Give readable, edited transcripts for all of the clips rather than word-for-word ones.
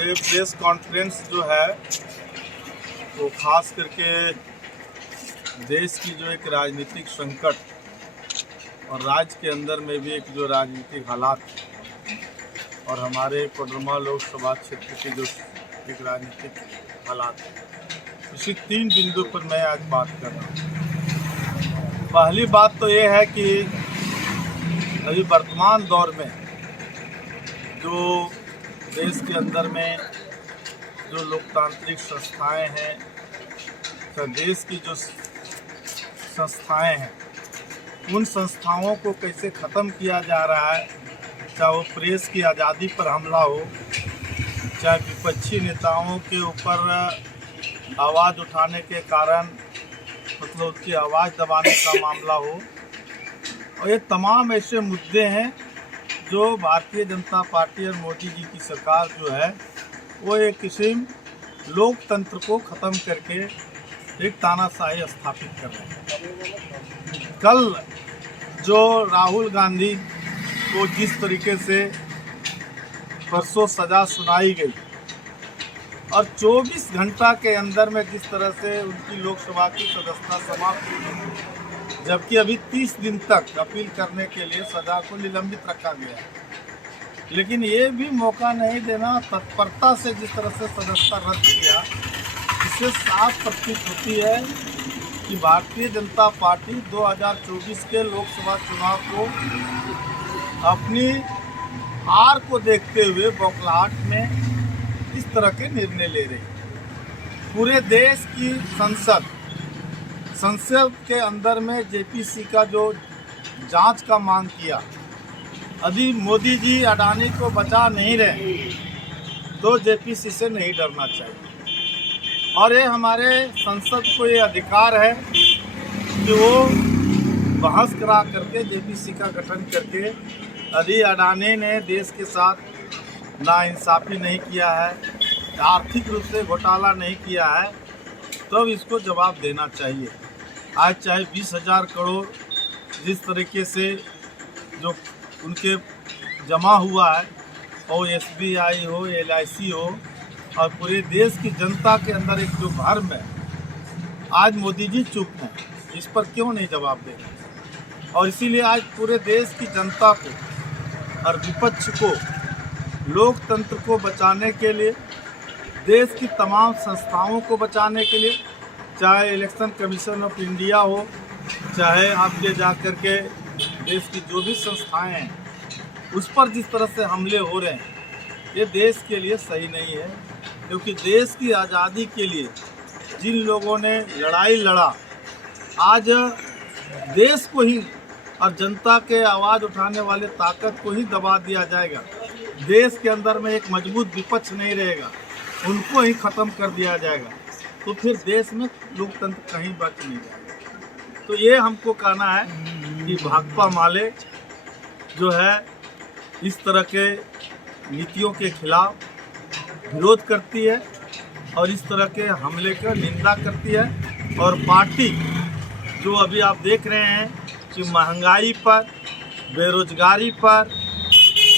ये press conference जो है वो खास करके देश की जो एक राजनीतिक संकट और राज्य के अंदर में भी एक जो राजनीतिक हालात और हमारे कोडरमा लोकसभा क्षेत्र के जो एक राजनीतिक हालात इसी 3 बिंदु पर मैं आज बात कर रहा हूँ। पहली बात तो ये है कि अभी वर्तमान दौर में जो देश के अंदर में जो लोकतांत्रिक संस्थाएं हैं तो देश की जो संस्थाएं हैं उन संस्थाओं को कैसे ख़त्म किया जा रहा है, चाहे वो प्रेस की आज़ादी पर हमला हो, चाहे विपक्षी नेताओं के ऊपर आवाज़ उठाने के कारण मतलब उसकी आवाज़ दबाने का मामला हो, और ये तमाम ऐसे मुद्दे हैं जो भारतीय जनता पार्टी और मोदी जी की सरकार जो है वो एक किस्म लोकतंत्र को ख़त्म करके एक तानाशाही स्थापित कर रहे हैं। कल जो राहुल गांधी को जिस तरीके से परसों सज़ा सुनाई गई और 24 घंटा के अंदर में जिस तरह से उनकी लोकसभा की सदस्यता समाप्त हुई, जबकि अभी 30 दिन तक अपील करने के लिए सज़ा को निलंबित रखा गया है, लेकिन ये भी मौका नहीं देना, तत्परता से जिस तरह से सदस्यता रद्द किया, इससे साफ प्रतीत होती है कि भारतीय जनता पार्टी 2024 के लोकसभा चुनाव को अपनी हार को देखते हुए बौखलाहट में इस तरह के निर्णय ले रही है। पूरे देश की संसद के अंदर में जेपीसी का जो जांच का मांग किया, यदि मोदी जी अडानी को बचा नहीं रहे तो जेपीसी से नहीं डरना चाहिए। और ये हमारे संसद को ये अधिकार है कि वो बहस करा करके जेपीसी का गठन करके यदि अडानी ने देश के साथ नाइंसाफ़ी नहीं किया है, आर्थिक रूप से घोटाला नहीं किया है, तो इसको जवाब देना चाहिए। आज चाहे 20,000 करोड़ जिस तरीके से जो उनके जमा हुआ है, और एसबीआई हो, एलआईसी हो, और पूरे देश की जनता के अंदर एक जो भर्म है, आज मोदी जी चुप हैं, इस पर क्यों नहीं जवाब दे रहे। और इसीलिए आज पूरे देश की जनता को और विपक्ष को लोकतंत्र को बचाने के लिए, देश की तमाम संस्थाओं को बचाने के लिए, चाहे इलेक्शन कमीशन ऑफ इंडिया हो, चाहे आपके जा कर के देश की जो भी संस्थाएं हैं, उस पर जिस तरह से हमले हो रहे हैं, ये देश के लिए सही नहीं है। क्योंकि देश की आज़ादी के लिए जिन लोगों ने लड़ाई लड़ा, आज देश को ही और जनता के आवाज़ उठाने वाले ताकत को ही दबा दिया जाएगा, देश के अंदर में एक मजबूत विपक्ष नहीं रहेगा, उनको ही ख़त्म कर दिया जाएगा, तो फिर देश में लोकतंत्र कहीं बच नहीं जाएगा। तो ये हमको कहना है कि भाकपा माले जो है इस तरह के नीतियों के खिलाफ विरोध करती है और इस तरह के हमले का निंदा करती है। और पार्टी जो अभी आप देख रहे हैं कि महंगाई पर, बेरोजगारी पर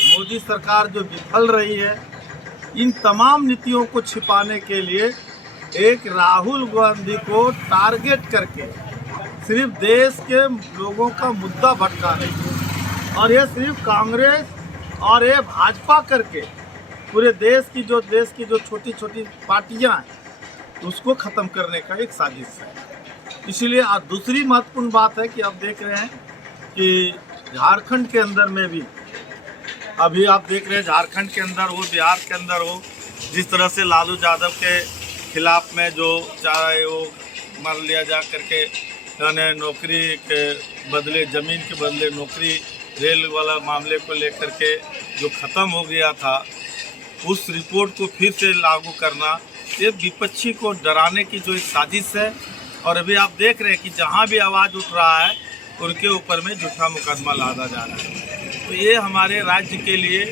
मोदी सरकार जो विफल रही है, इन तमाम नीतियों को छिपाने के लिए एक राहुल गांधी को टारगेट करके सिर्फ देश के लोगों का मुद्दा भटका रही है। और ये सिर्फ कांग्रेस और ये भाजपा करके पूरे देश की जो छोटी छोटी पार्टियां हैं उसको ख़त्म करने का एक साजिश है। इसलिए दूसरी महत्वपूर्ण बात है कि आप देख रहे हैं कि झारखंड के अंदर में भी अभी आप देख रहे हैं, झारखंड के अंदर हो, बिहार के अंदर हो, जिस तरह से लालू यादव के खिलाफ में जो चाहे वो मान लिया जा करके उन्होंने नौकरी के बदले, ज़मीन के बदले नौकरी, रेल वाला मामले को लेकर के जो ख़त्म हो गया था, उस रिपोर्ट को फिर से लागू करना, ये विपक्षी को डराने की जो एक साजिश है। और अभी आप देख रहे हैं कि जहाँ भी आवाज़ उठ रहा है उनके ऊपर में झूठा मुकदमा लादा जा रहा है। तो ये हमारे राज्य के लिए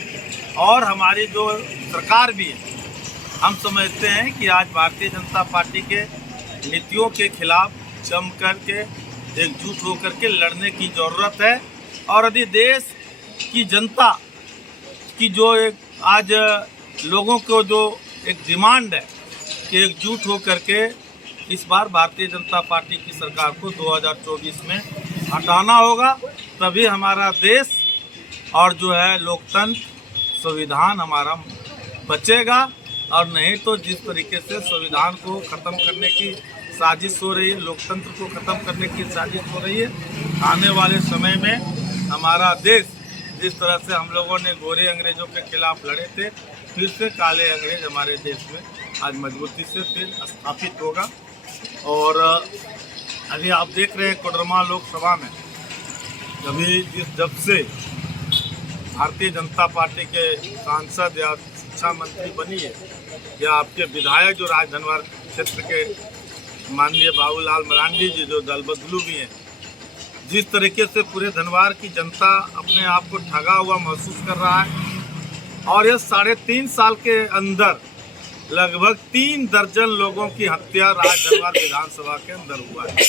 और हमारी जो सरकार भी है, हम समझते हैं कि आज भारतीय जनता पार्टी के नीतियों के खिलाफ जम कर के एकजुट होकर के लड़ने की ज़रूरत है। और यदि देश की जनता की जो एक आज लोगों को जो एक डिमांड है कि एकजुट हो करके इस बार भारतीय जनता पार्टी की सरकार को 2024 में हटाना होगा, तभी हमारा देश और जो है लोकतंत्र संविधान हमारा बचेगा। और नहीं तो जिस तरीके से संविधान को ख़त्म करने की साजिश हो रही है, लोकतंत्र को ख़त्म करने की साजिश हो रही है, आने वाले समय में हमारा देश जिस तरह से हम लोगों ने गोरे अंग्रेज़ों के खिलाफ लड़े थे, फिर से काले अंग्रेज हमारे देश में आज मजबूती से फिर स्थापित होगा। और अभी आप देख रहे हैं कोडरमा लोकसभा में अभी जब से भारतीय जनता पार्टी के सांसद या शिक्षा मंत्री बनी है, या आपके विधायक जो राजधनवार क्षेत्र के माननीय बाबूलाल मरांडी जी जो दल बदलू भी हैं, जिस तरीके से पूरे धनवार की जनता अपने आप को ठगा हुआ महसूस कर रहा है। और ये 3.5 साल के अंदर लगभग 3 दर्जन लोगों की हत्या राजधनवार विधानसभा के अंदर हुआ है।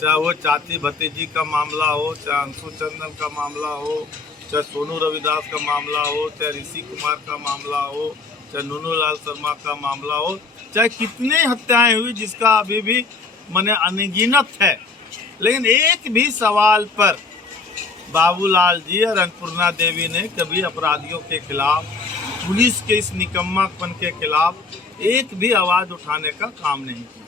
चाहे वो चाची भतीजी का मामला हो, चाहे अंशु चंदन का मामला हो, चाहे सोनू रविदास का मामला हो, चाहे ऋषि कुमार का मामला हो, चाहे नूनू लाल शर्मा का मामला हो, चाहे कितने हत्याएं हुई जिसका अभी भी माने अनगिनत है। लेकिन एक भी सवाल पर बाबूलाल जी और अन्नपूर्णा देवी ने कभी अपराधियों के खिलाफ, पुलिस के इस निकम्मापन के खिलाफ एक भी आवाज़ उठाने का काम नहीं किया।